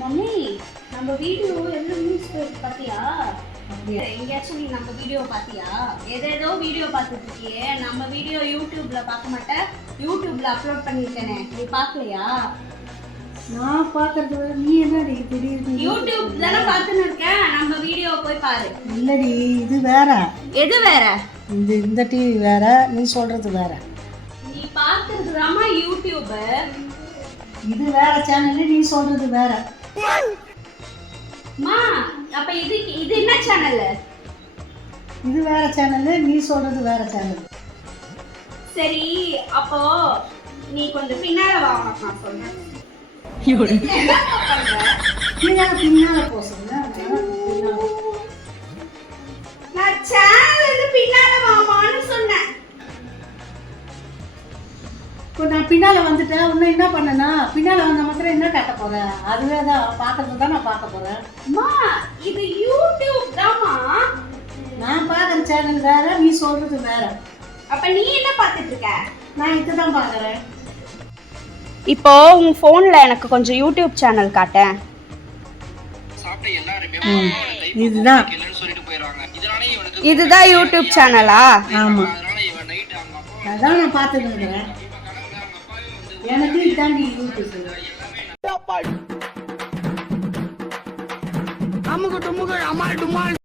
Mummy நம்ம video எவ்வளோ news பார்த்தியா? எங்கேயாச்சும் நீ நம்ம வீடியோ பார்த்தியா? ஏதேதோ வீடியோ பார்த்துட்டு இருக்கியே, நம்ம வீடியோ யூடியூப்ல பார்க்க மாட்டேன், யூடியூப்ல அப்லோட் பண்ணிருக்கேனே, நீ பார்க்கலையா? நான் பார்க்கறது நீ என்னடி திடீர்னு யூடியூப் தானே பார்த்துன்னு இருக்கேன், நம்ம வீடியோ போய் பாரு. இல்லடி, இது வேற. எது வேற? இந்த டிவி வேற, நீ சொல்றது வேற. நீ பார்க்கறது தாமா யூடியூப், இது வேற சேனல், நீ சொல்றது வேற. மா அப்ப இது என்ன சேனல்? இது வேற சேனல், நீ சொல்றது வேற சேனல். சரி, அப்போ நீ கொஞ்சம் பின்னால வா, உனக்கு நான் சொல்றேன். பின்னால போக சொன்ன. நான் சேனலுக்கு பின்னால வாமான்னு சொன்னேன். இப்போ நான் பின்னால வந்துட்டேன், இன்னும் என்ன பண்ணனா? பின்னால வந்த மாத்திரம் என்ன காட்ட போறேன்? அதுவே தான் பார்க்கறது தான் நான் பார்க்க போறேன். அம்மா இது யூடியூப் தாமா. நான் பார்க்குற சேனல் வேற, நீ சொல்றது வேற. அப்ப நீ என்ன பார்த்துட்டு இருக்க? நான் இதுதான் பார்க்குறேன். இப்போ உங்க போன்ல எனக்கு கொஞ்சம் யூடியூப் சேனல் காட்டேன். இதுதான் இதுதான் யூடியூப் சேனலா? ஆமா, அதான் நான் பார்த்துட்டு இருக்கிறேன். எனக்கு இதாண்டி யூடியூப்.